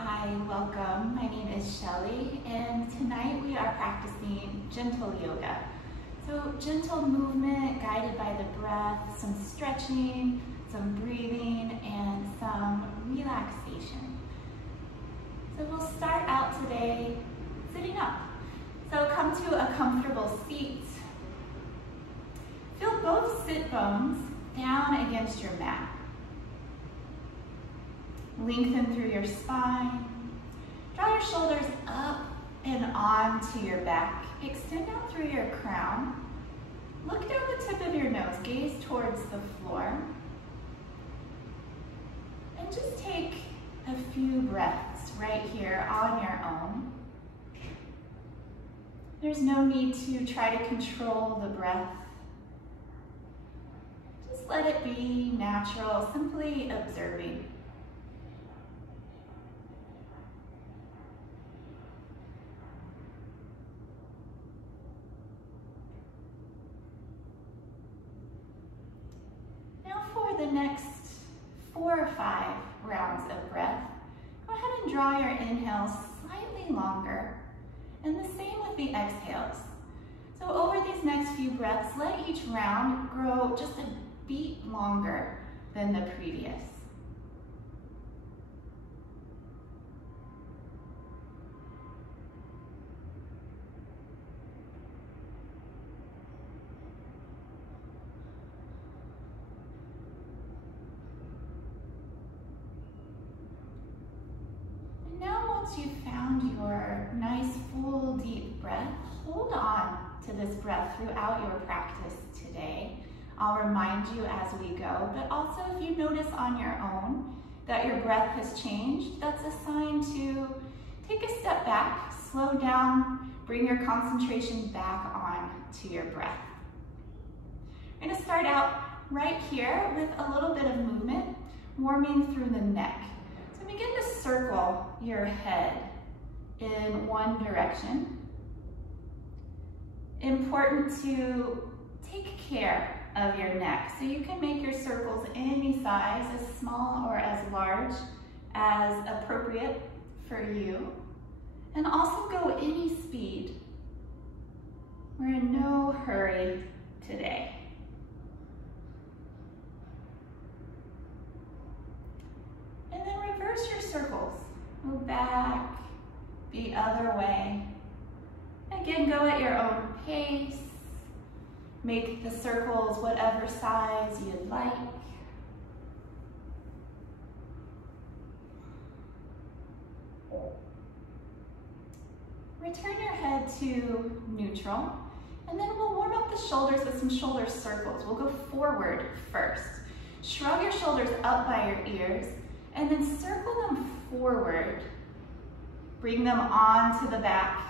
Hi, welcome. My name is Shelley, and tonight we are practicing gentle yoga. So gentle movement guided by the breath, some stretching, some breathing, and some relaxation. So we'll start out today sitting up. So come to a comfortable seat. Feel both sit bones down against your mat. Lengthen through your spine. Draw your shoulders up and onto your back. Extend out through your crown. Look down the tip of your nose. Gaze towards the floor. And just take a few breaths right here on your own. There's no need to try to control the breath. Just let it be natural, simply observing. The next 4 or 5 rounds of breath, go ahead and draw your inhales slightly longer, and the same with the exhales. So over these next few breaths, let each round grow just a beat longer than the previous. Once you've found your nice, full, deep breath, hold on to this breath throughout your practice today. I'll remind you as we go, but also if you notice on your own that your breath has changed, that's a sign to take a step back, slow down, bring your concentration back on to your breath. We're going to start out right here with a little bit of movement, warming through the neck. Begin to circle your head in one direction. Important to take care of your neck. So you can make your circles any size, as small or as large as appropriate for you. And also go any speed. We're in no hurry today. And then reverse your circles. Go back the other way. Again, go at your own pace. Make the circles whatever size you'd like. Return your head to neutral. And then we'll warm up the shoulders with some shoulder circles. We'll go forward first. Shrug your shoulders up by your ears. And then circle them forward. Bring them onto the back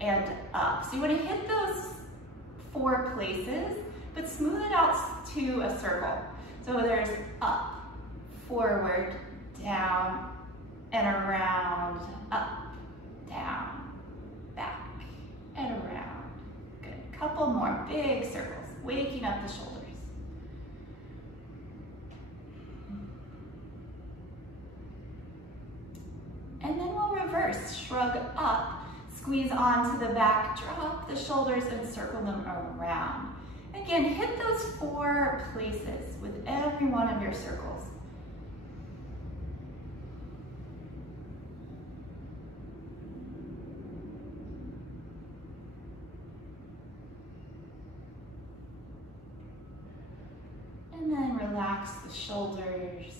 and up. So you want to hit those 4 places, but smooth it out to a circle. So there's up, forward, down, and around, up, down, back, and around. Good. Couple more big circles, waking up the shoulders. And then we'll reverse, shrug up, squeeze onto the back, drop the shoulders and circle them around. Again, hit those 4 places with every one of your circles. And then relax the shoulders.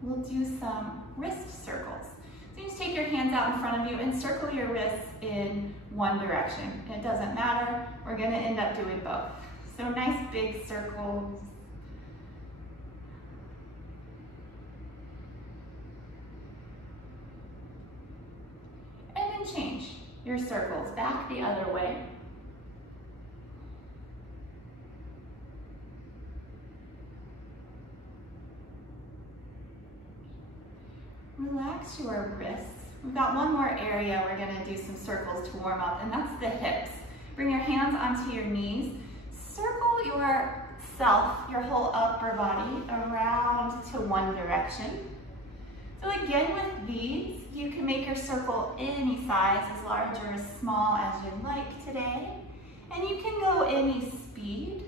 We'll do some wrist circles. So you just take your hands out in front of you and circle your wrists in one direction. It doesn't matter, we're gonna end up doing both. So nice big circles. And then change your circles back the other way. Relax your wrists. We've got one more area we're going to do some circles to warm up, and that's the hips. Bring your hands onto your knees. Circle yourself, your whole upper body, around to one direction. So again, with these, you can make your circle any size, as large or as small as you'd like today. And you can go any speed,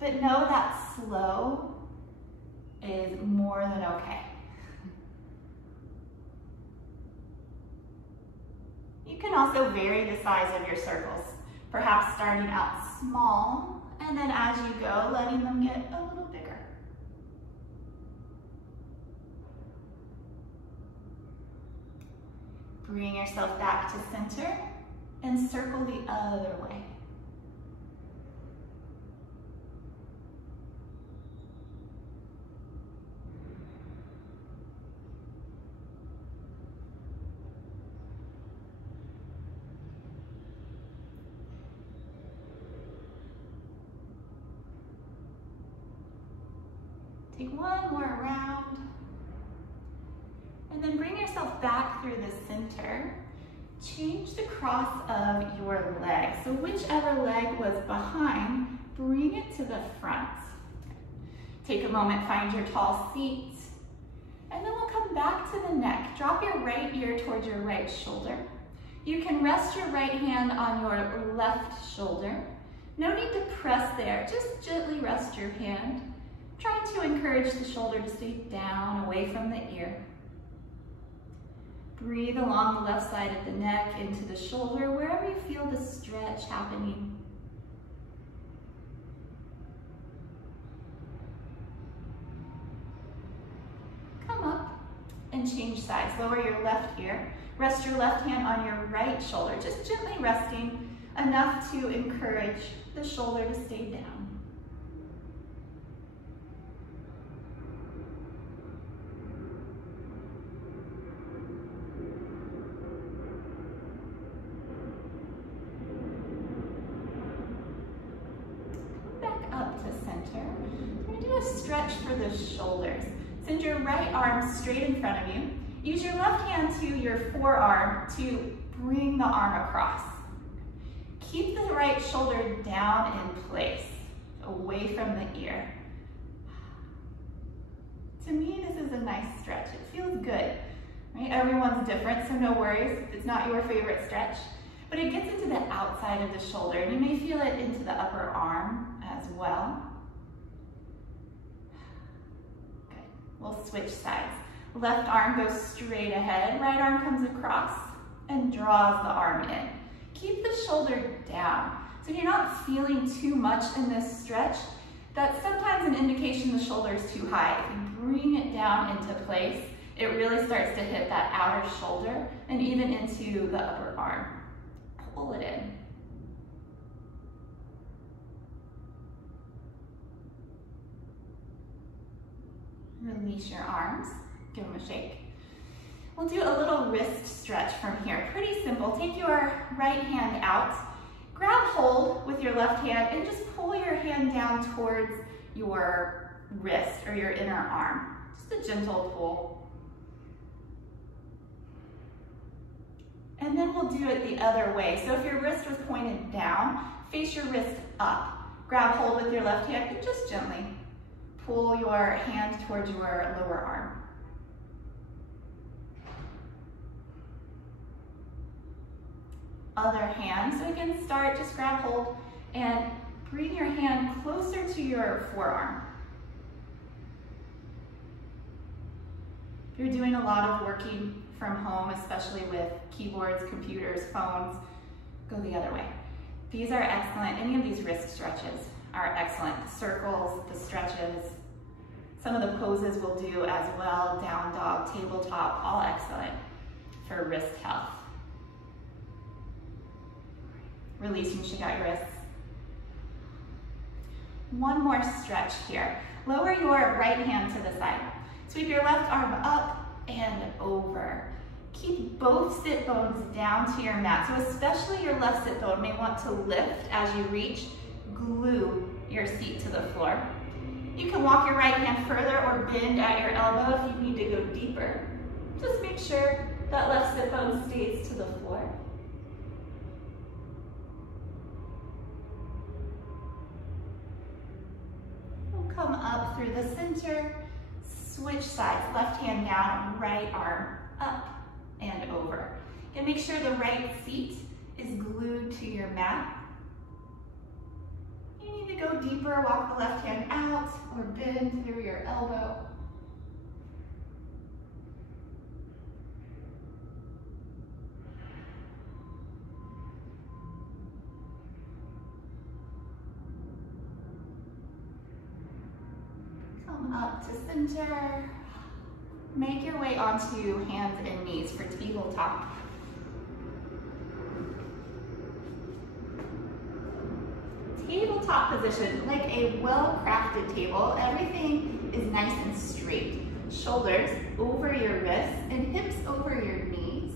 but know that slow is more than okay. You can also vary the size of your circles, perhaps starting out small, and then as you go, letting them get a little bigger. Bring yourself back to center and circle the other way. Take one more round, and then bring yourself back through the center. Change the cross of your leg. So whichever leg was behind, bring it to the front. Take a moment, find your tall seat, and then we'll come back to the neck. Drop your right ear towards your right shoulder. You can rest your right hand on your left shoulder. No need to press there, just gently rest your hand. Trying to encourage the shoulder to stay down, away from the ear. Breathe along the left side of the neck into the shoulder, wherever you feel the stretch happening. Come up and change sides. Lower your left ear. Rest your left hand on your right shoulder, just gently resting enough to encourage the shoulder to stay down. Stretch for the shoulders. Send your right arm straight in front of you. Use your left hand to your forearm to bring the arm across. Keep the right shoulder down in place, away from the ear. To me, this is a nice stretch. It feels good, right? Everyone's different, so no worries if it's not your favorite stretch. But it gets into the outside of the shoulder, and you may feel it into the upper arm as well. We'll switch sides. Left arm goes straight ahead, right arm comes across and draws the arm in. Keep the shoulder down. So if you're not feeling too much in this stretch, that's sometimes an indication the shoulder is too high. If you bring it down into place, it really starts to hit that outer shoulder and even into the upper arm. Pull it in. Release your arms, give them a shake. We'll do a little wrist stretch from here. Pretty simple. Take your right hand out, grab hold with your left hand, and just pull your hand down towards your wrist or your inner arm. Just a gentle pull. And then we'll do it the other way. So if your wrist was pointed down, face your wrist up. Grab hold with your left hand and just gently pull your hand towards your lower arm. Other hand, so again, start, just grab hold and bring your hand closer to your forearm. If you're doing a lot of working from home, especially with keyboards, computers, phones, go the other way. These are excellent. Any of these wrist stretches are excellent. The circles, the stretches, some of the poses we'll do as well, down dog, tabletop, all excellent for wrist health. Release and shake out your wrists. One more stretch here. Lower your right hand to the side. Sweep your left arm up and over. Keep both sit bones down to your mat. So especially your left sit bone may want to lift as you reach. Glue your seat to the floor. You can walk your right hand further or bend at your elbow if you need to go deeper. Just make sure that left sit bone stays to the floor. We'll come up through the center, Switch sides, left hand down, right arm up and over. And make sure the right seat is glued to your mat. You need to go deeper, walk the left hand out or bend through your elbow. Come up to center. Make your way onto hands and knees for tabletop. Tabletop position, like a well-crafted table, everything is nice and straight. Shoulders over your wrists and hips over your knees.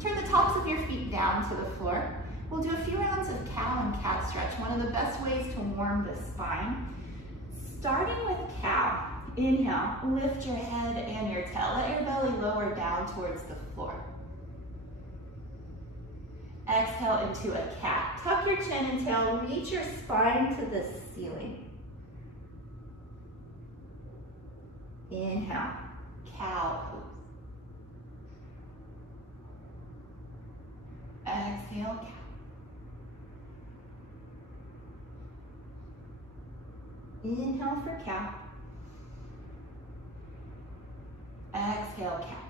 Turn the tops of your feet down to the floor. We'll do a few rounds of cow and cat stretch, one of the best ways to warm the spine. Starting with cow, inhale, lift your head and your tail. Let your belly lower down towards the floor. Exhale into a cat. Tuck your chin and tail, reach your spine to the ceiling. Inhale, cow pose. Exhale, cow. Inhale for cow. Exhale, cow.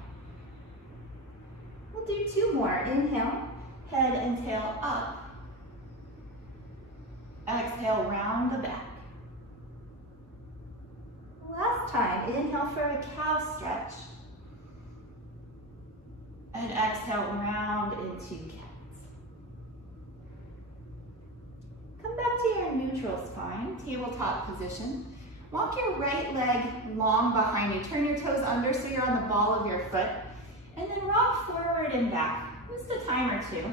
We'll do two more. Inhale, head and tail up. Exhale, round the back. Last time, inhale for a cow stretch. And exhale, round into cats. Come back to your neutral spine, tabletop position. Walk your right leg long behind you. Turn your toes under so you're on the ball of your foot. And then rock forward and back, just a time or two.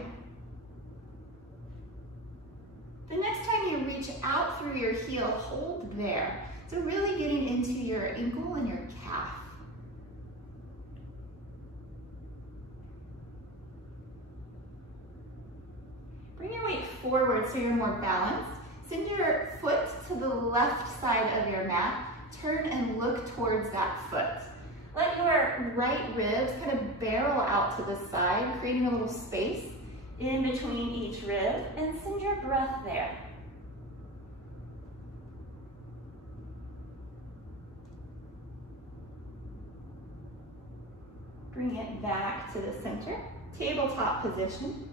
The next time you reach out through your heel, hold there. So really getting into your ankle and your calf. Bring your weight forward so you're more balanced. Send your foot to the left side of your mat. Turn and look towards that foot. Let your right ribs kind of barrel out to the side, creating a little space in between each rib, and send your breath there. Bring it back to the center, tabletop position.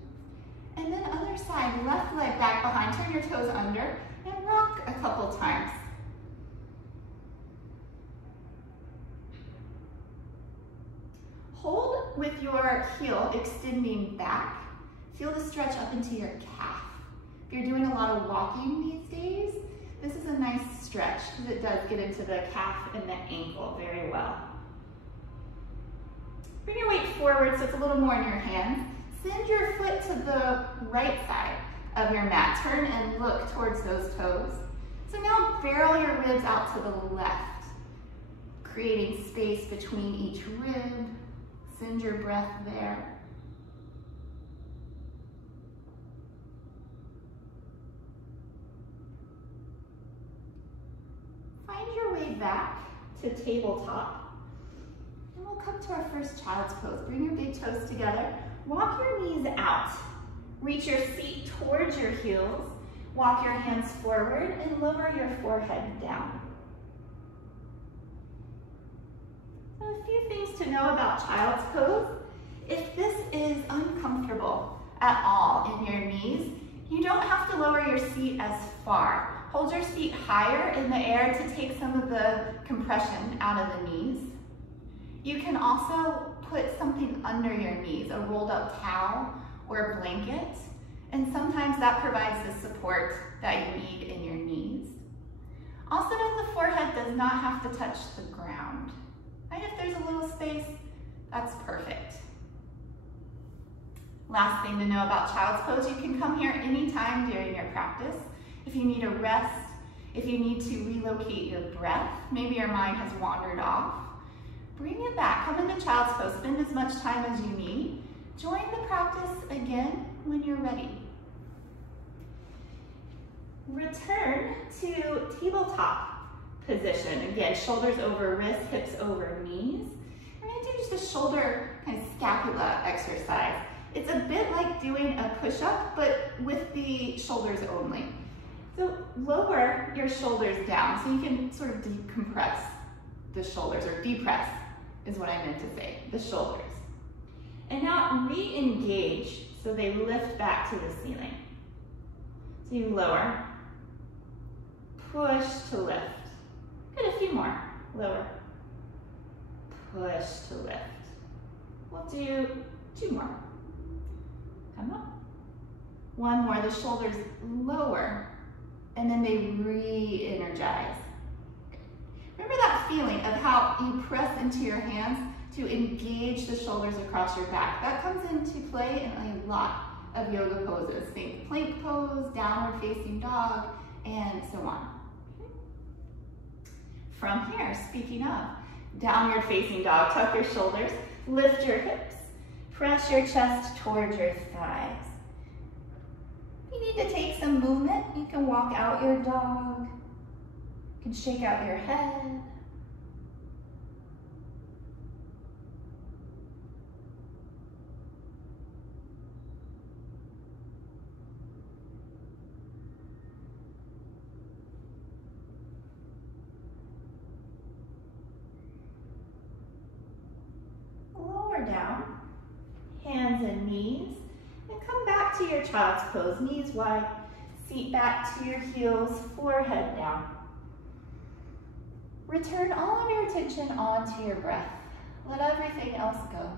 And then other side, left leg back behind, turn your toes under, and rock a couple times. Hold with your heel extending back. Feel the stretch up into your calf. If you're doing a lot of walking these days, this is a nice stretch because it does get into the calf and the ankle very well. Bring your weight forward so it's a little more in your hands. Send your foot to the right side of your mat. Turn and look towards those toes. So now barrel your ribs out to the left, creating space between each rib. Send your breath there. Find your way back to tabletop. And we'll come to our first child's pose. Bring your big toes together. Walk your knees out. Reach your feet towards your heels. Walk your hands forward and lower your forehead down. So a few things to know about child's pose. If this is uncomfortable at all in your knees, you don't have to lower your seat as far. Hold your seat higher in the air to take some of the compression out of the knees. You can also put something under your knees, a rolled up towel or a blanket, and sometimes that provides the support that you need in your knees. Also note the forehead does not have to touch the ground. Right? If there's a little space, that's perfect. Last thing to know about child's pose, you can come here anytime during your practice. If you need a rest, if you need to relocate your breath, maybe your mind has wandered off, bring it back. Come into child's pose. Spend as much time as you need. Join the practice again when you're ready. Return to tabletop position. Again, shoulders over wrists, hips over knees. We're gonna do just a shoulder kind of scapula exercise. It's a bit like doing a push-up, but with the shoulders only. So lower your shoulders down so you can sort of decompress the shoulders, or depress is what I meant to say, the shoulders. And now re-engage so they lift back to the ceiling. So you lower, push to lift. Good, a few more. Lower, push to lift. We'll do 2 more. Come up. 1 more, the shoulders lower, and then they re-energize. Remember that feeling of how you press into your hands to engage the shoulders across your back. That comes into play in a lot of yoga poses. Think plank pose, downward facing dog, and so on. From here, speaking of, downward facing dog, tuck your shoulders, lift your hips, press your chest towards your thighs. If you need to take some movement, you can walk out your dog, you can shake out your head. Down, hands and knees, and come back to your child's pose, knees wide, feet back to your heels, forehead down. Return all of your attention onto your breath. Let everything else go.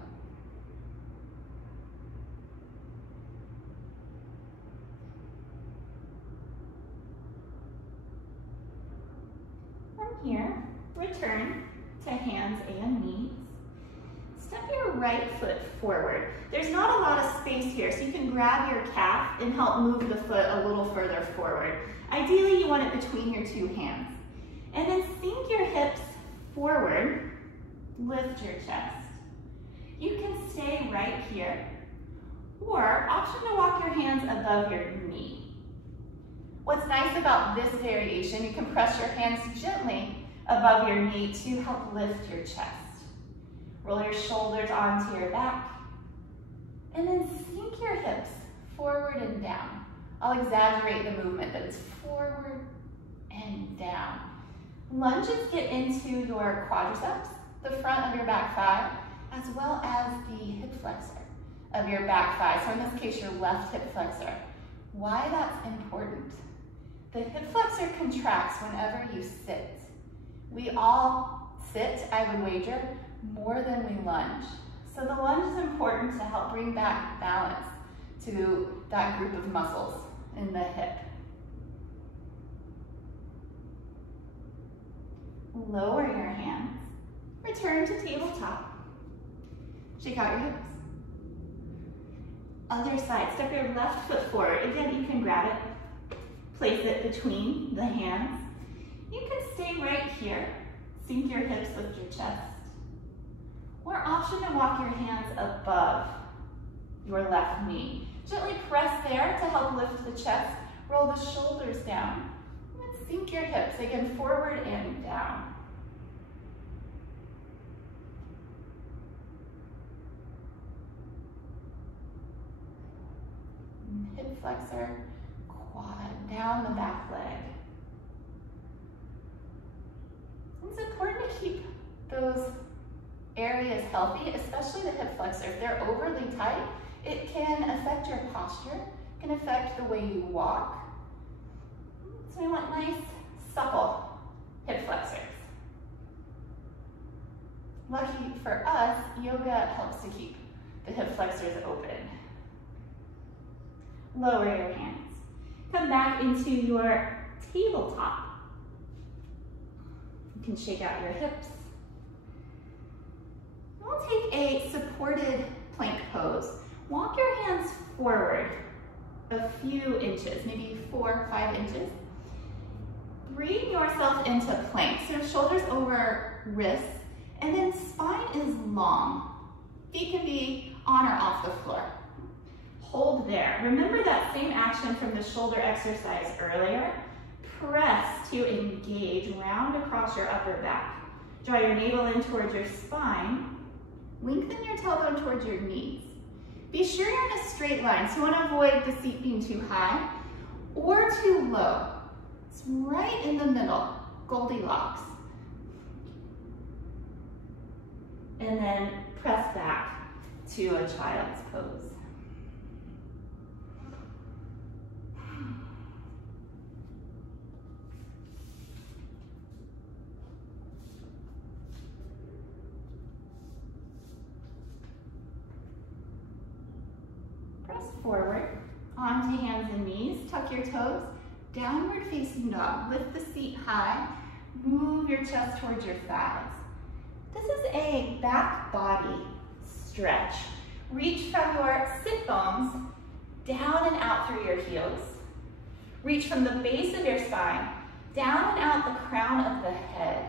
From here, return to hands and knees. Step your right foot forward. There's not a lot of space here, so you can grab your calf and help move the foot a little further forward. Ideally, you want it between your 2 hands. And then sink your hips forward, lift your chest. You can stay right here, or option to walk your hands above your knee. What's nice about this variation, you can press your hands gently above your knee to help lift your chest. Roll your shoulders onto your back, and then sink your hips forward and down. I'll exaggerate the movement, but it's forward and down. Lunges get into your quadriceps, the front of your back thigh, as well as the hip flexor of your back thigh. So in this case, your left hip flexor. Why that's important? The hip flexor contracts whenever you sit. We all sit, I would wager, more than we lunge. So the lunge is important to help bring back balance to that group of muscles in the hip. Lower your hands, return to tabletop. Shake out your hips. Other side, step your left foot forward. Again, you can grab it, place it between the hands. You can stay right here, sink your hips, lift your chest. Or option to walk your hands above your left knee. Gently press there to help lift the chest. Roll the shoulders down. And sink your hips, again, forward and down. Hip flexor, quad, down the back leg. It's important to keep those areas healthy, especially the hip flexor. If they're overly tight, it can affect your posture, can affect the way you walk. So we want nice, supple hip flexors. Lucky for us, yoga helps to keep the hip flexors open. Lower your hands. Come back into your tabletop. You can shake out your hips. We'll take a supported plank pose. Walk your hands forward a few inches, maybe 4 or 5 inches. Bring yourself into plank. So shoulders over wrists, and then spine is long. Feet can be on or off the floor. Hold there. Remember that same action from the shoulder exercise earlier. Press to engage, round across your upper back. Draw your navel in towards your spine. Lengthen your tailbone towards your knees. Be sure you're in a straight line, so you want to avoid the seat being too high or too low. It's right in the middle, Goldilocks. And then press back to a child's pose. Press forward, onto hands and knees, tuck your toes, downward facing dog. Lift the seat high, move your chest towards your thighs. This is a back body stretch. Reach from your sit bones down and out through your heels. Reach from the base of your spine down and out the crown of the head.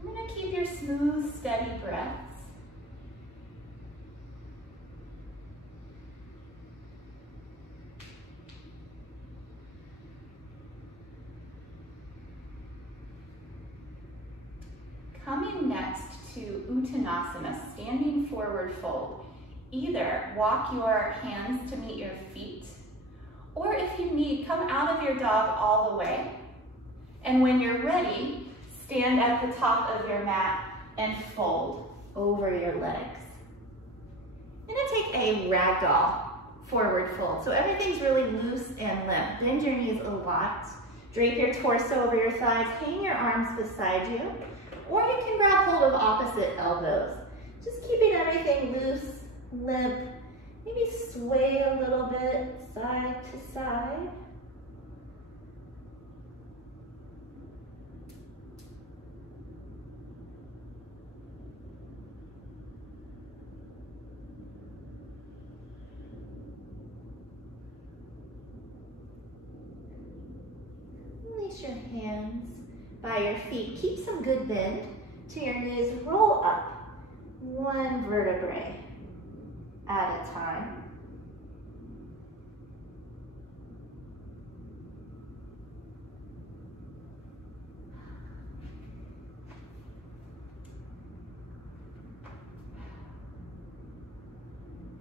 I'm going to keep your smooth, steady breaths. Coming next to Uttanasana, standing forward fold. Either walk your hands to meet your feet, or if you need, come out of your dog all the way. And when you're ready, stand at the top of your mat and fold over your legs. I'm gonna take a ragdoll forward fold. So everything's really loose and limp. Bend your knees a lot. Drape your torso over your thighs. Hang your arms beside you. Or you can grab hold of opposite elbows. Just keeping everything loose, limp. Maybe sway a little bit side to side. Release your hands by your feet. Keep some good bend to your knees. Roll up one vertebrae at a time.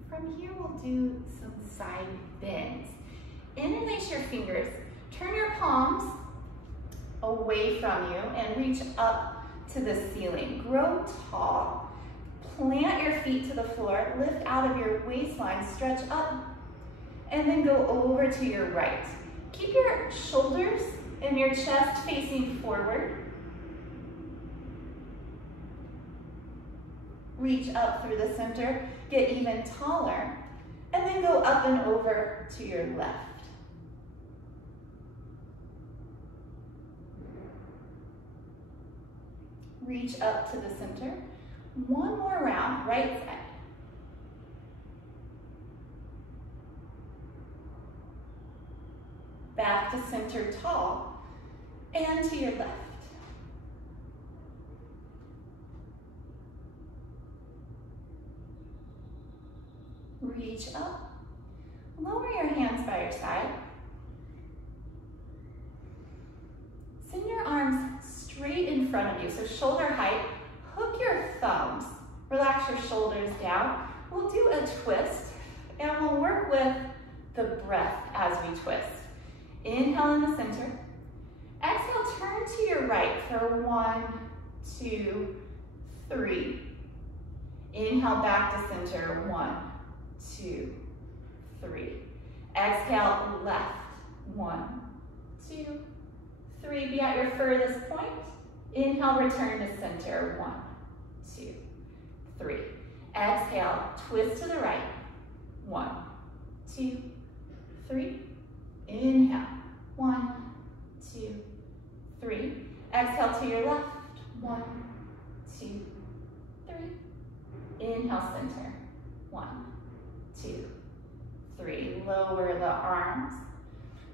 From here, we'll do some side bends. Interlace your fingers. Turn your palms away from you and reach up to the ceiling. Grow tall. Plant your feet to the floor. Lift out of your waistline. Stretch up. And then go over to your right. Keep your shoulders and your chest facing forward. Reach up through the center. Get even taller. And then go up and over to your left. Reach up to the center. One more round, right side. Back to center tall, and to your left. Reach up. Lower your hands by your side. Send your arms straight in front of you, so shoulder height. Hook your thumbs. Relax your shoulders down. We'll do a twist, and we'll work with the breath as we twist. Inhale in the center. Exhale, turn to your right for 1, 2, 3. Inhale back to center. 1, 2, 3. Exhale, left. 1, 2, 3. Be at your furthest point. Inhale, return to center. 1, 2, 3. Exhale, twist to the right. 1, 2, 3. Inhale. 1, 2, 3. Exhale to your left. 1, 2, 3. Inhale, center. 1, 2, 3. Lower the arms.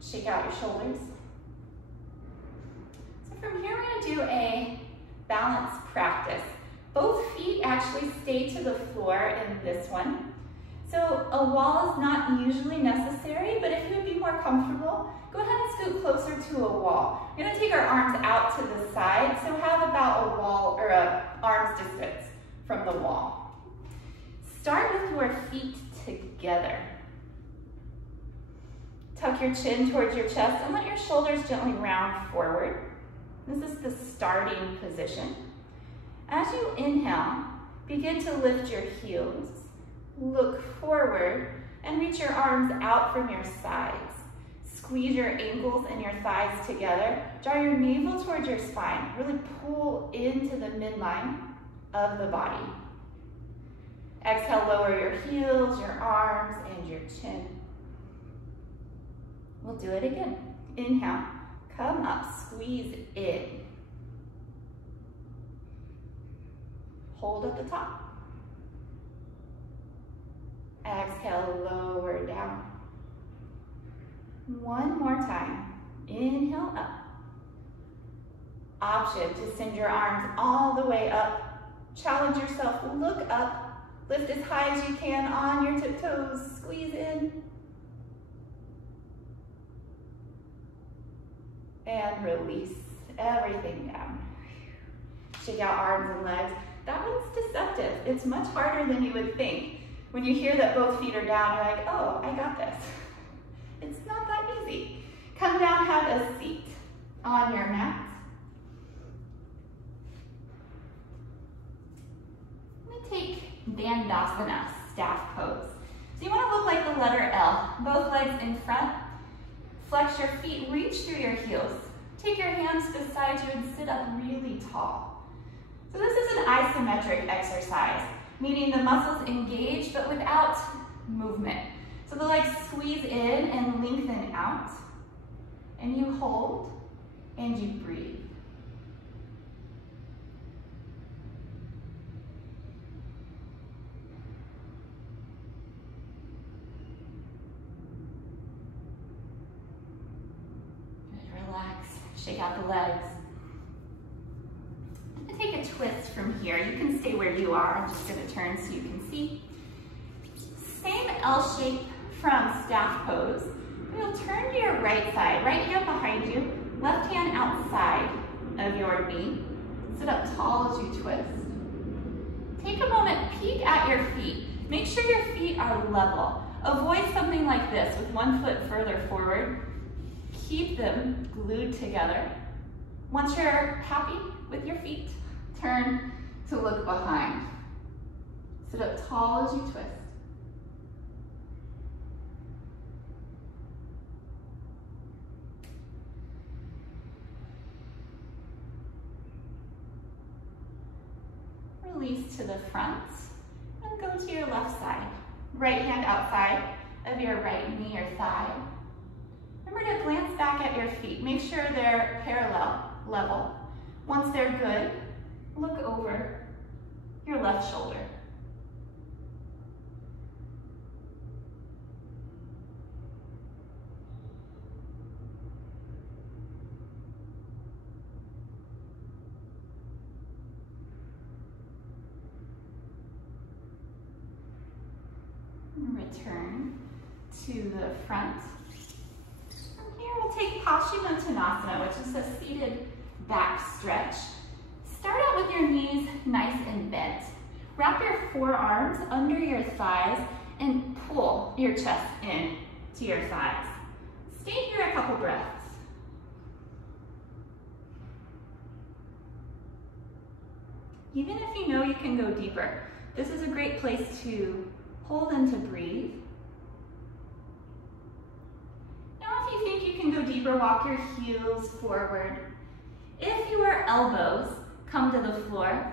Shake out your shoulders. So from here, we're going to do a balance practice. Both feet actually stay to the floor in this one. So a wall is not usually necessary, but if you would be more comfortable, go ahead and scoot closer to a wall. We're gonna take our arms out to the side, so have about a wall or a arm's distance from the wall. Start with your feet together. Tuck your chin towards your chest and let your shoulders gently round forward. This is the starting position. As you inhale, begin to lift your heels, look forward, and reach your arms out from your sides. Squeeze your ankles and your thighs together. Draw your navel towards your spine. Really pull into the midline of the body. Exhale, lower your heels, your arms, and your chin. We'll do it again. Inhale, come up, squeeze in. Hold at the top. Exhale, lower down. One more time. Inhale up. Option to send your arms all the way up. Challenge yourself, look up. Lift as high as you can on your tiptoes. Squeeze in. And release everything down. Shake out arms and legs. That one's deceptive. It's much harder than you would think. When you hear that both feet are down, you're like, oh, I got this. It's not that easy. Come down, have a seat on your mat. I'm gonna take Dandasana, staff pose. So you wanna look like the letter L, both legs in front. Flex your feet, reach through your heels. Take your hands beside you and sit up really tall. So this is an isometric exercise, meaning the muscles engage but without movement. So the legs squeeze in and lengthen out, and you hold and you breathe. Good, relax, shake out the legs. Take a twist from here. You can stay where you are. I'm just going to turn so you can see. Same L shape from staff pose. You'll turn to your right side. Right hand behind you, left hand outside of your knee. Sit up tall as you twist. Take a moment, peek at your feet. Make sure your feet are level. Avoid something like this with one foot further forward. Keep them glued together. Once you're happy with your feet, turn to look behind. Sit up tall as you twist. Release to the front and go to your left side. Right hand outside of your right knee or thigh. Remember to glance back at your feet. Make sure they're parallel, level. Once they're good, look over your left shoulder. Return to the front. From here, we'll take Paschimottanasana, which is a seated back stretch. Start out with your knees nice and bent. Wrap your forearms under your thighs and pull your chest in to your thighs. Stay here a couple breaths. Even if you know you can go deeper, this is a great place to hold and to breathe. Now, if you think you can go deeper, walk your heels forward. If your elbows come to the floor,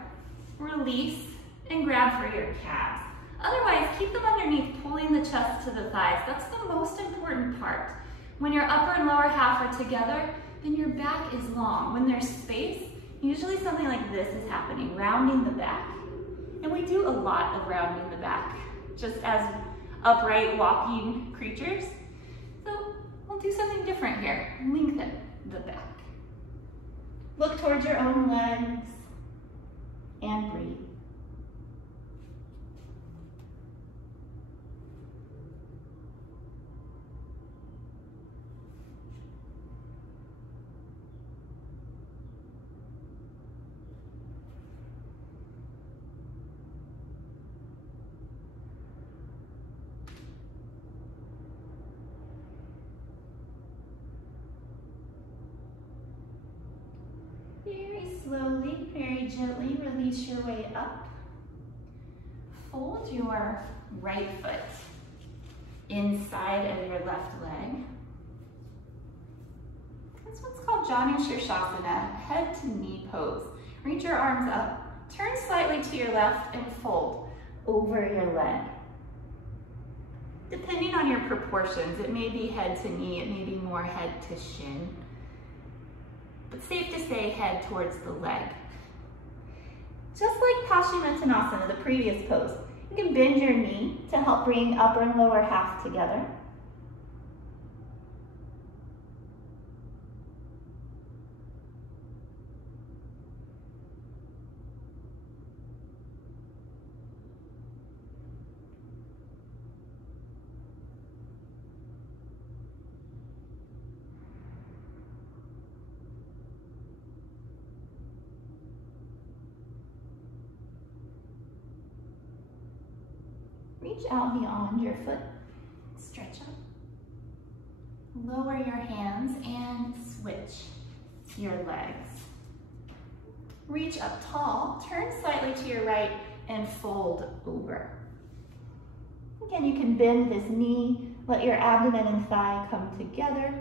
release and grab for your calves. Otherwise, keep them underneath, pulling the chest to the thighs. That's the most important part. When your upper and lower half are together, then your back is long. When there's space, usually something like this is happening, rounding the back. And we do a lot of rounding the back, just as upright walking creatures. So we'll do something different here. Lengthen the back. Look towards your own legs and breathe. slowly, very gently release your way up. Fold your right foot inside of your left leg. This one's called Janu Shirshasana, head to knee pose. Reach your arms up, turn slightly to your left and fold over your leg. Depending on your proportions, it may be head to knee, it may be more head to shin, but safe to say head towards the leg. Just like Paschimottanasana, the previous pose, you can bend your knee to help bring upper and lower half together. Reach out beyond your foot, stretch up. Lower your hands and switch to your legs. Reach up tall, turn slightly to your right and fold over. Again, you can bend this knee, let your abdomen and thigh come together.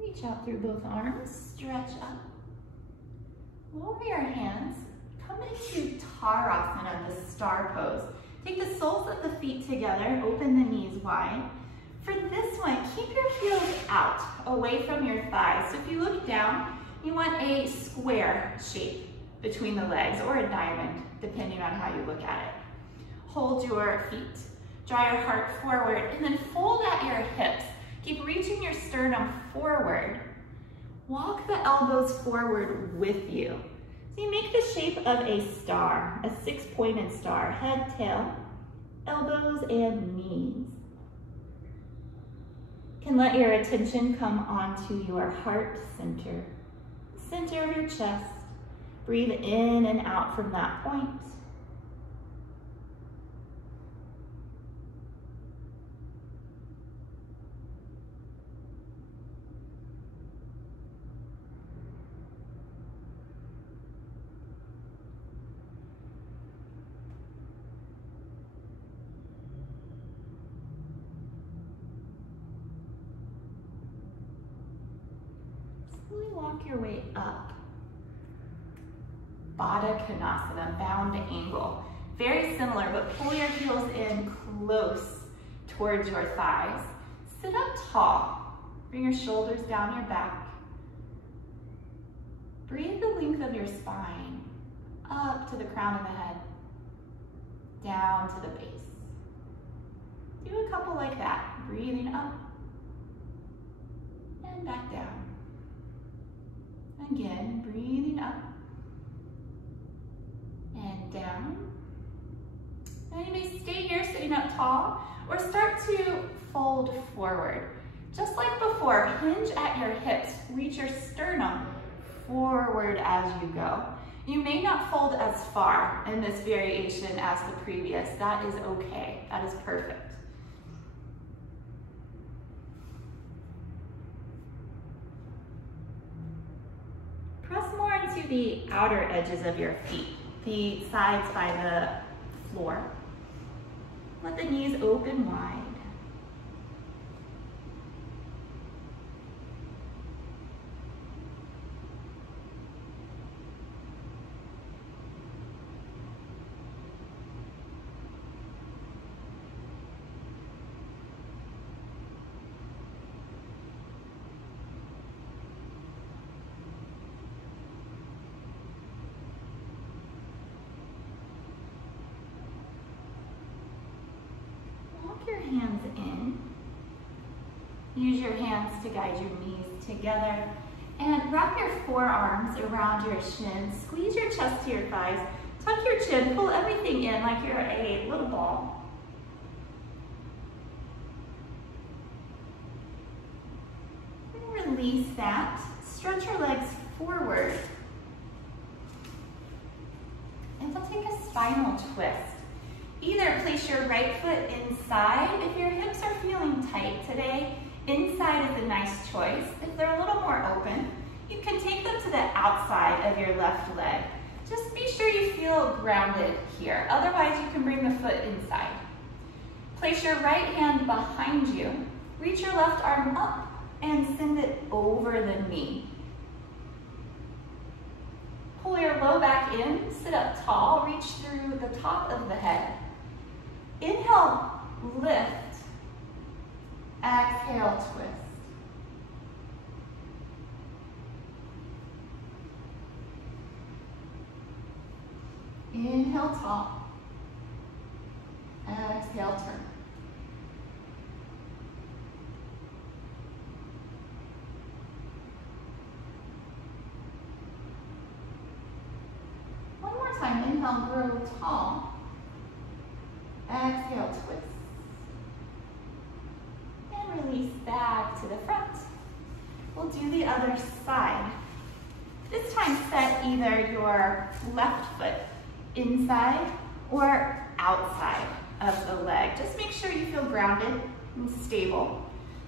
Reach out through both arms, stretch up. Lower your hands, come into Tarasana, the star pose. Take the soles of the feet together, open the knees wide. For this one, keep your heels out, away from your thighs. So if you look down, you want a square shape between the legs, or a diamond, depending on how you look at it. Hold your feet, draw your heart forward, and then fold at your hips. Keep reaching your sternum forward. Walk the elbows forward with you. So you make the shape of a star, a six-pointed star, head, tail, elbows, and knees. You can let your attention come onto your heart center, center of your chest. Breathe in and out from that point. Slowly walk your way up. Baddha Konasana, bound angle. Very similar, but pull your heels in close towards your thighs. Sit up tall. Bring your shoulders down your back. Breathe the length of your spine up to the crown of the head, down to the base. Do a couple like that, breathing up and back down. Again, breathing up and down. Now you may stay here sitting up tall or start to fold forward. Just like before, hinge at your hips, reach your sternum forward as you go. You may not fold as far in this variation as the previous. That is okay, that is perfect. Press more into the outer edges of your feet, the sides by the floor. Let the knees open wide. hands in. Use your hands to guide your knees together. And wrap your forearms around your shins. Squeeze your chest to your thighs. Tuck your chin. Pull everything in like you're a little ball. And release that. Stretch your legs forward. And we'll take a spinal twist. Either place your right foot inside. If your hips are feeling tight today, inside is a nice choice. If they're a little more open, you can take them to the outside of your left leg. Just be sure you feel grounded here. Otherwise, you can bring the foot inside. Place your right hand behind you. Reach your left arm up and send it over the knee. Pull your low back in, sit up tall, reach through the top of the head. Inhale, lift. Exhale, twist. Inhale, tall. Exhale, turn. One more time. Inhale, grow tall. Exhale, twist. And release back to the front. We'll do the other side. This time, set either your left foot inside or outside of the leg. Just make sure you feel grounded and stable.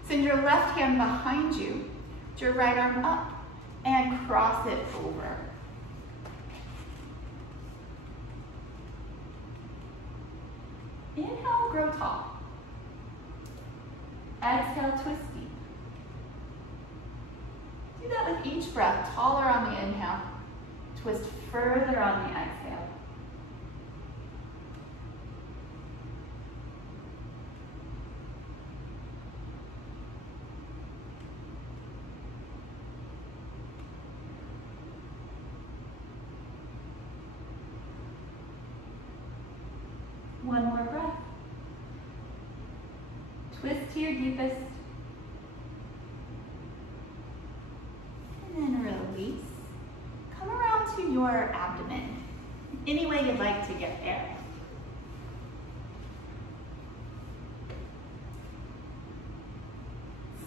Send your left hand behind you, put your right arm up, and cross it over. Inhale, grow tall. Exhale, twist deep. Do that with each breath. Taller on the inhale, twist further on the exhale. One more breath. Twist to your deepest. And then release. Come around to your abdomen, any way you'd like to get there.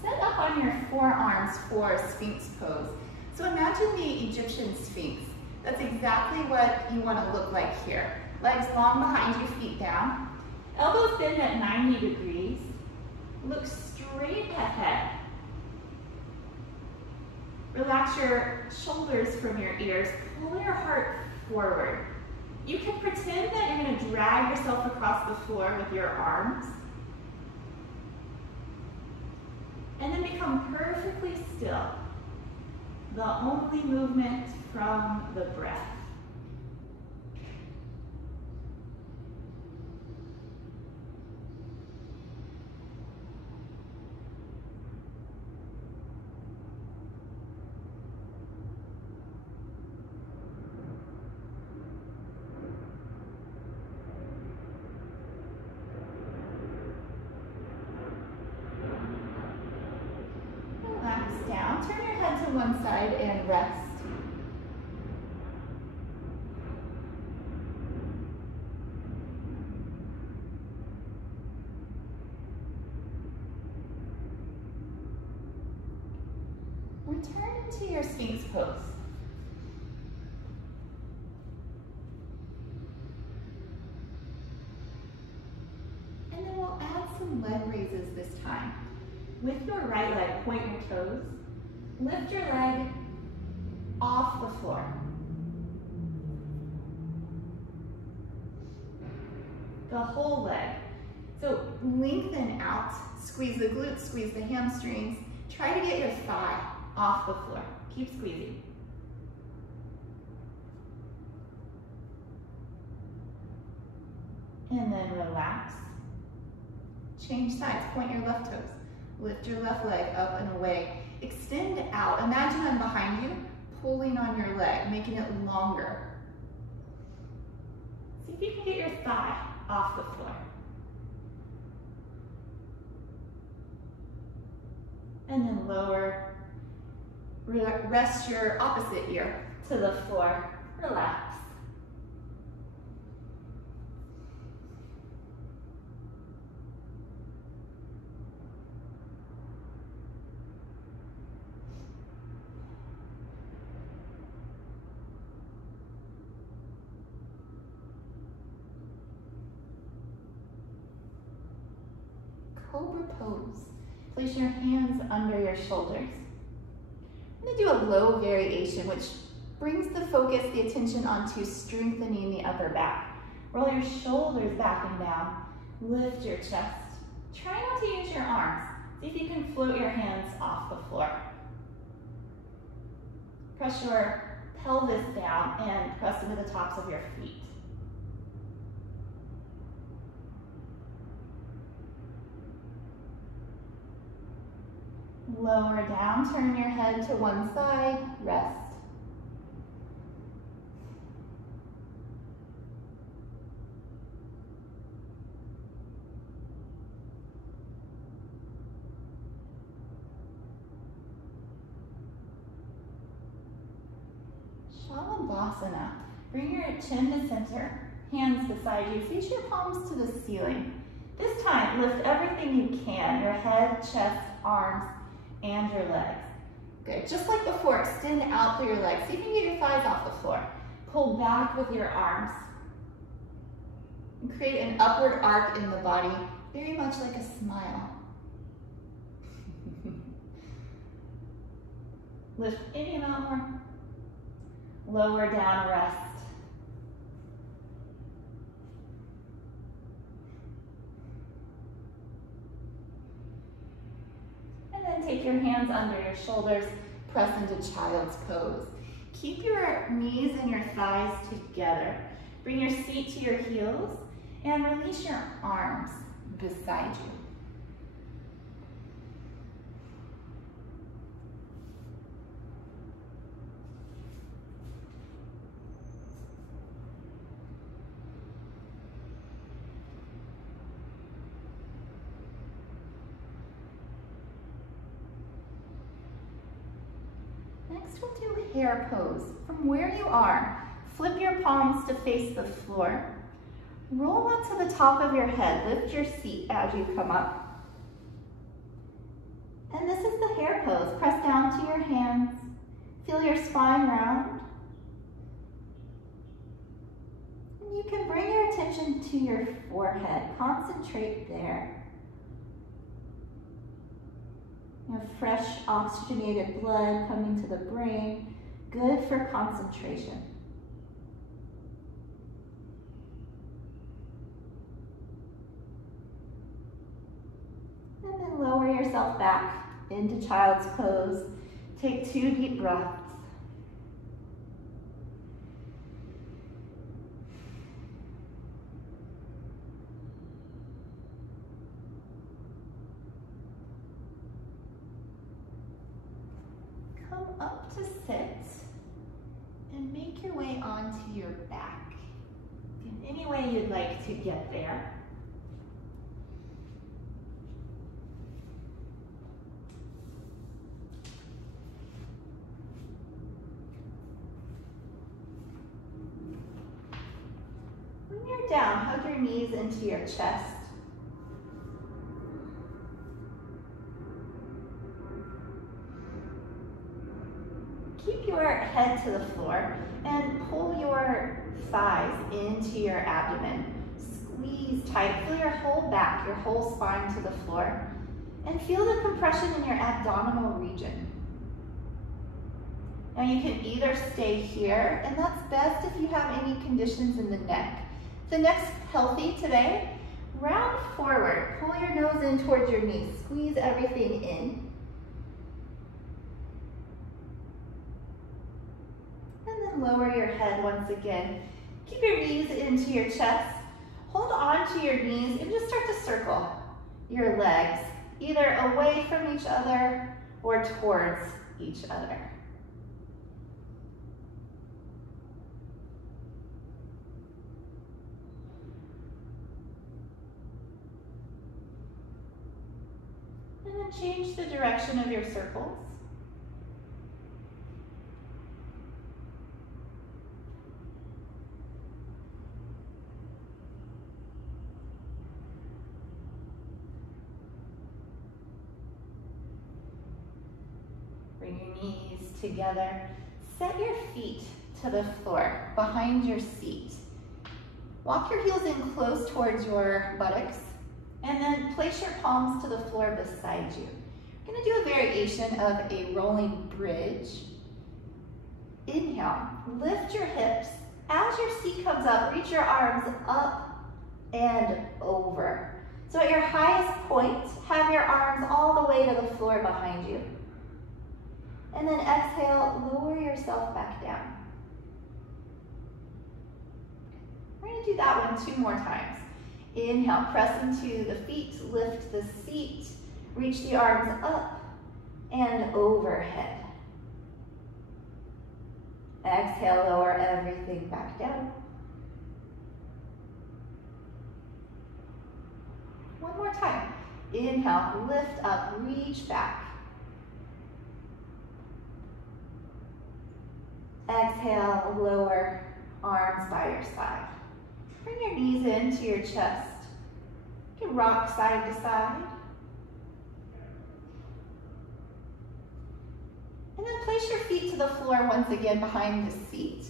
Set up on your forearms for Sphinx pose. So imagine the Egyptian Sphinx. That's exactly what you want to look like here. Legs long behind you, feet down. Elbows bend at 90 degrees. Look straight ahead. Relax your shoulders from your ears. Pull your heart forward. You can pretend that you're going to drag yourself across the floor with your arms. And then become perfectly still. The only movement from the breath. Down, turn your head to one side and rest. Return to your Sphinx pose. And then we'll add some leg raises this time. With your right leg, point your toes. Lift your leg off the floor. The whole leg. So lengthen out, squeeze the glutes, squeeze the hamstrings. Try to get your thigh off the floor. Keep squeezing. And then relax. Change sides, point your left toes. Lift your left leg up and away. Extend out. Imagine I'm behind you, pulling on your leg, making it longer. See if you can get your thigh off the floor. And then lower, rest your opposite ear to the floor, relax. Cobra pose. Place your hands under your shoulders. I'm going to do a low variation, which brings the focus, the attention onto strengthening the upper back. Roll your shoulders back and down. Lift your chest. Try not to use your arms. See if you can float your hands off the floor. Press your pelvis down and press into the tops of your feet. Lower down, turn your head to one side, rest. Shavasana. Bring your chin to center, hands beside you, face your palms to the ceiling. This time, lift everything you can, your head, chest, arms, and your legs. Good, just like before, extend out through your legs. See if you can get your thighs off the floor. Pull back with your arms. And create an upward arc in the body, very much like a smile. Lift any amount more. Lower down, rest. And then take your hands under your shoulders, press into child's pose. Keep your knees and your thighs together. Bring your feet to your heels and release your arms beside you. Next, we'll do hare pose. From where you are, flip your palms to face the floor. Roll onto the top of your head. Lift your seat as you come up. And this is the hare pose. Press down to your hands. Feel your spine round. And you can bring your attention to your forehead. Concentrate there. You have fresh oxygenated blood coming to the brain, good for concentration. And then lower yourself back into child's pose. Take 2 deep breaths. Come up to sit and make your way onto your back in any way you'd like to get there. When you're down, hug your knees into your chest. Keep your head to the floor and pull your thighs into your abdomen. Squeeze tight. Feel your whole back, your whole spine to the floor. And feel the compression in your abdominal region. Now you can either stay here, and that's best if you have any conditions in the neck. The neck's healthy today. Round forward. Pull your nose in towards your knees. Squeeze everything in. Lower your head once again. Keep your knees into your chest. Hold on to your knees and just start to circle your legs, either away from each other or towards each other. And then change the direction of your circles. Bring your knees together. Set your feet to the floor behind your seat. Walk your heels in close towards your buttocks, and then place your palms to the floor beside you. We're gonna do a variation of a rolling bridge. Inhale, lift your hips. As your seat comes up, reach your arms up and over. So at your highest point, have your arms all the way to the floor behind you. And then exhale, lower yourself back down. We're gonna do that one 2 more times. Inhale, press into the feet, lift the seat, reach the arms up and overhead. Exhale, lower everything back down. One more time. Inhale, lift up, reach back. Exhale, lower, arms by your side. Bring your knees into your chest. You can rock side to side. And then place your feet to the floor once again behind the seat.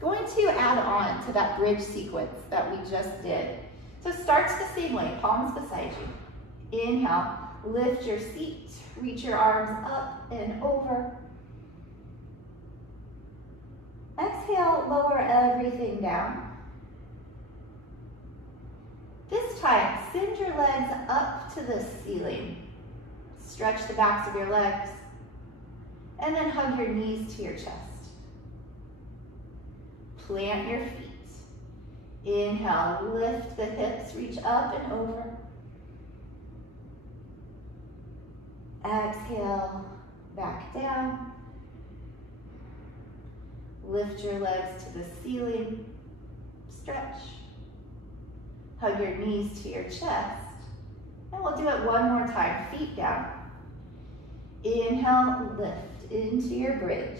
Going to add on to that bridge sequence that we just did. So starts the same way, palms beside you. Inhale, lift your seat, reach your arms up and over. Exhale, lower everything down. This time, send your legs up to the ceiling. Stretch the backs of your legs, and then hug your knees to your chest. Plant your feet. Inhale, lift the hips, reach up and over. Exhale, back down. Lift your legs to the ceiling, stretch. Hug your knees to your chest. And we'll do it one more time, feet down. Inhale, lift into your bridge.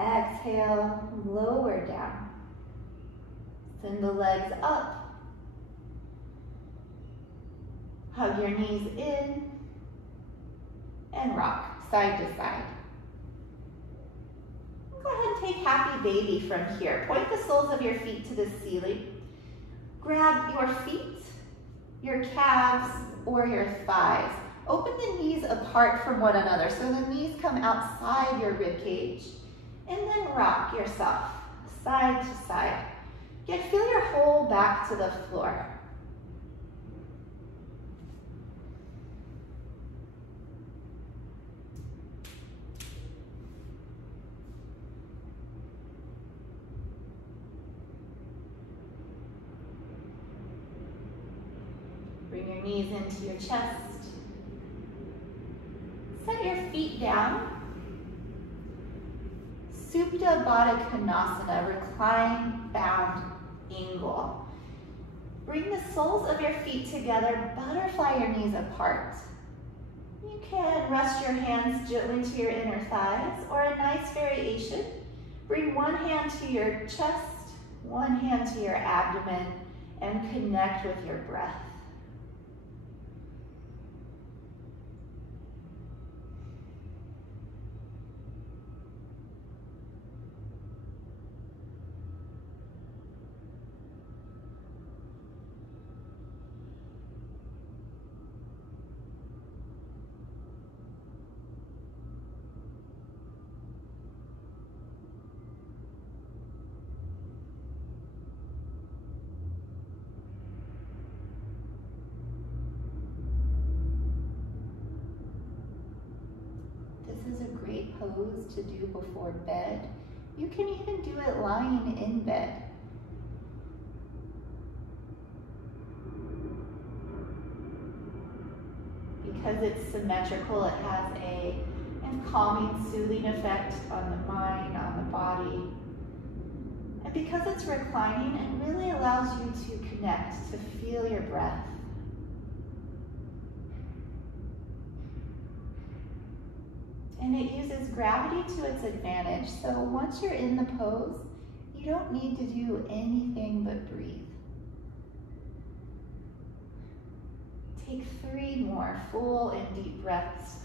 Exhale, lower down. Send the legs up. Hug your knees in and rock side to side. Go ahead and take happy baby from here. Point the soles of your feet to the ceiling. Grab your feet, your calves, or your thighs. Open the knees apart from one another so the knees come outside your rib cage. And then rock yourself side to side. Yet feel your whole back to the floor. Bring your knees into your chest. Set your feet down. Supta Baddha Konasana, recline bound angle. Bring the soles of your feet together, butterfly your knees apart. You can rest your hands gently to your inner thighs, or a nice variation. Bring one hand to your chest, one hand to your abdomen, and connect with your breath. This is a great pose to do before bed. You can even do it lying in bed. Because it's symmetrical, it has a calming, soothing effect on the mind, on the body. And because it's reclining, it really allows you to connect, to feel your breath. and it uses gravity to its advantage. So once you're in the pose, you don't need to do anything but breathe. Take 3 more full and deep breaths.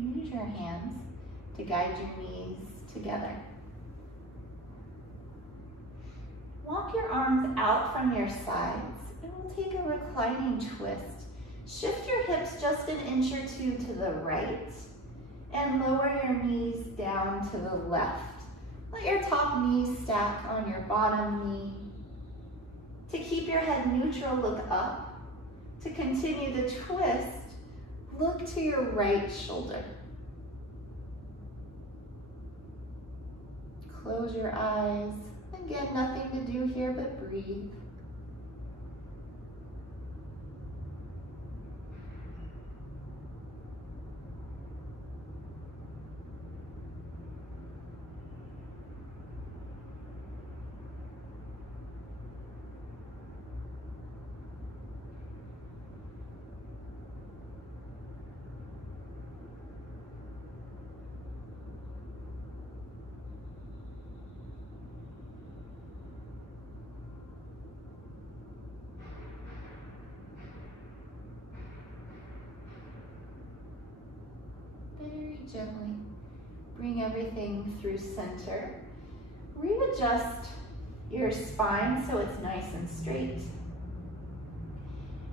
Use your hands to guide your knees together. Walk your arms out from your sides and we'll take a reclining twist. Shift your hips just an inch or 2 to the right and lower your knees down to the left. Let your top knee stack on your bottom knee. To keep your head neutral, look up. To continue the twist, look to your right shoulder. Close your eyes. Again, nothing to do here but breathe. Very gently bring everything through center. Readjust your spine so it's nice and straight.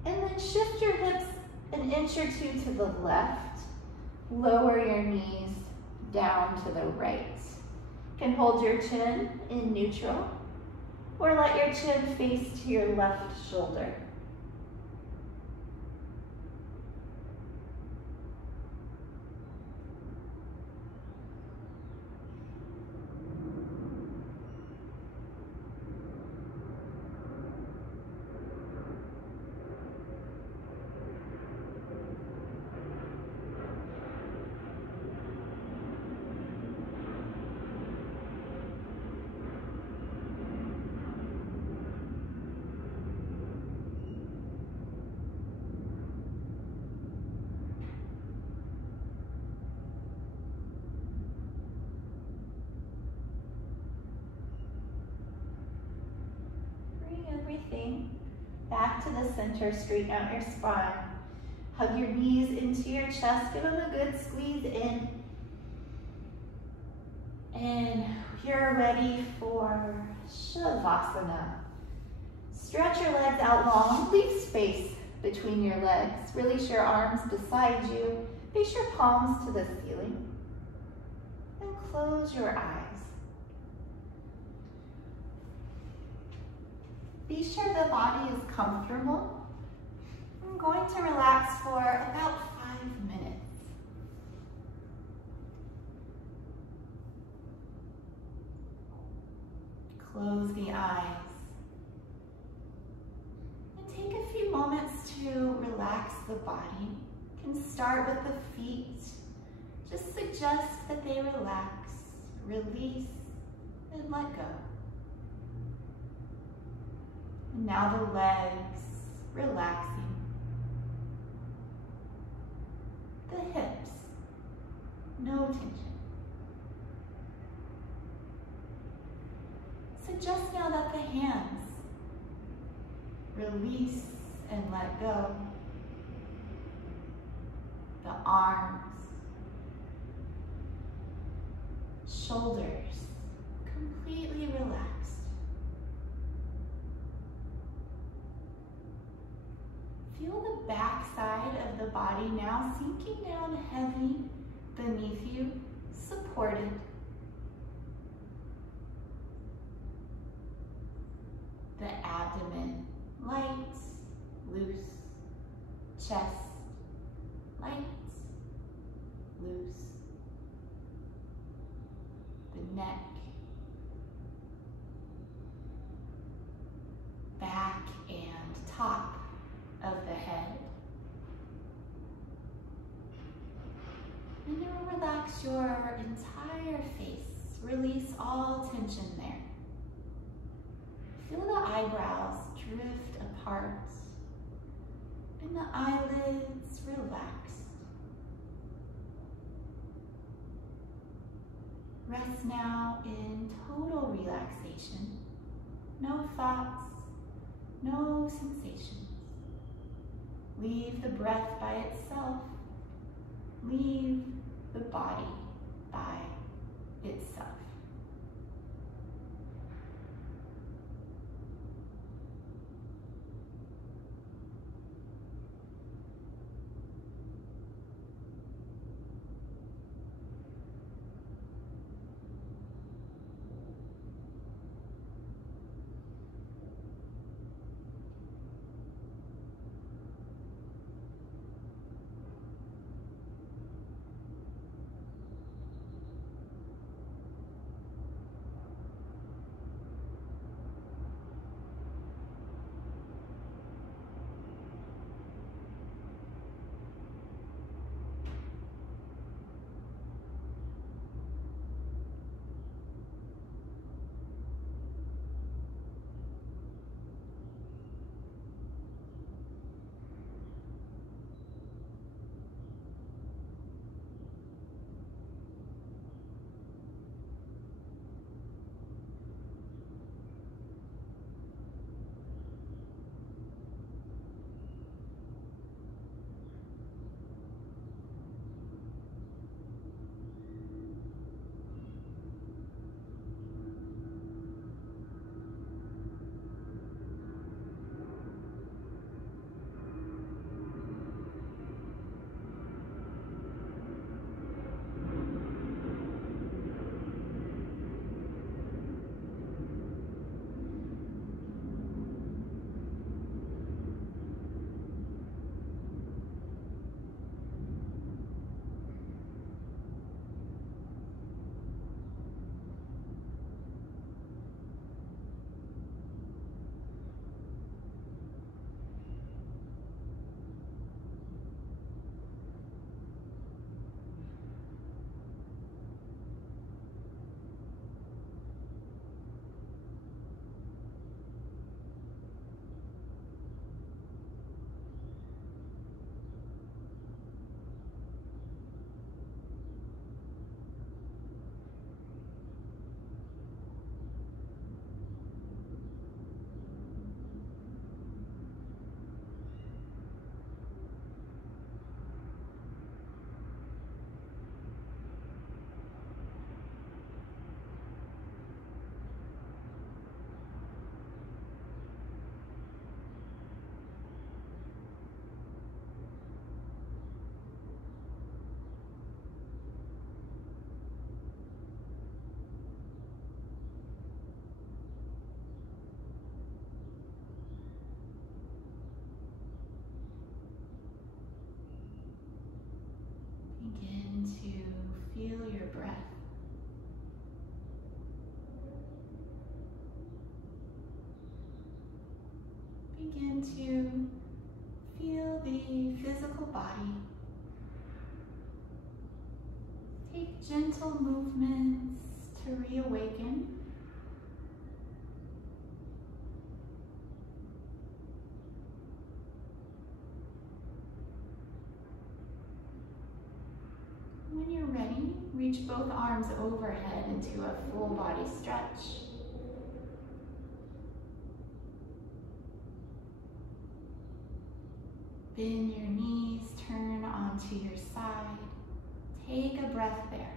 And then shift your hips an inch or 2 to the left. Lower your knees down to the right. You can hold your chin in neutral or let your chin face to your left shoulder. Everything back to the center, straighten out your spine. Hug your knees into your chest, give them a good squeeze in. And you're ready for Shavasana. Stretch your legs out long, leave space between your legs. Release your arms beside you, face your palms to the ceiling, and close your eyes. Be sure the body is comfortable. I'm going to relax for about 5 minutes. Close the eyes. And take a few moments to relax the body. You can start with the feet. Just suggest that they relax, release, and let go. And now the legs, relaxing. The hips, no tension. Suggest now that the hands, release and let go. The arms, shoulders, completely relaxed. Feel the back side of the body now sinking down heavy beneath you, supported. The abdomen, light, loose. Chest, light, loose. neck, back and top of the head. And then relax your entire face. Release all tension there. Feel the eyebrows drift apart and the eyelids relaxed. Rest now in total relaxation. No thoughts, no sensations. Leave the breath by itself. Leave the body by itself. Feel your breath. Begin to feel the physical body. Take gentle movements to reawaken. When you're ready, reach both arms overhead into a full body stretch. Bend your knees, turn onto your side. Take a breath there.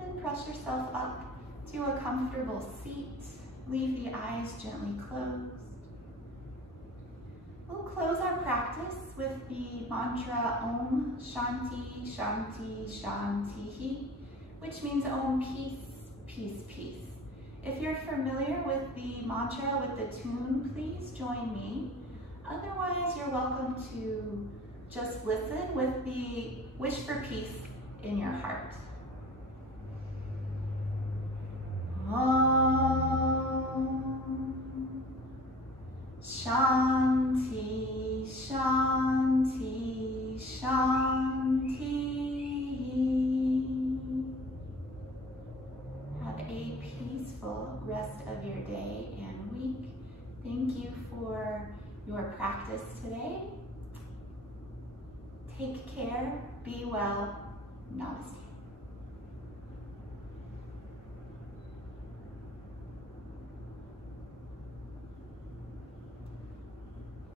And then press yourself up to a comfortable seat. Leave the eyes gently closed. We'll close our practice with the mantra Om Shanti Shanti Shantihi, which means Om peace, peace, peace. If you're familiar with the mantra with the tune, please join me. Otherwise, you're welcome to just listen with the wish for peace in your heart. Om Shanti, Shanti, Shanti. Have a peaceful rest of your day and week. Thank you for your practice today. Take care, be well, namaste.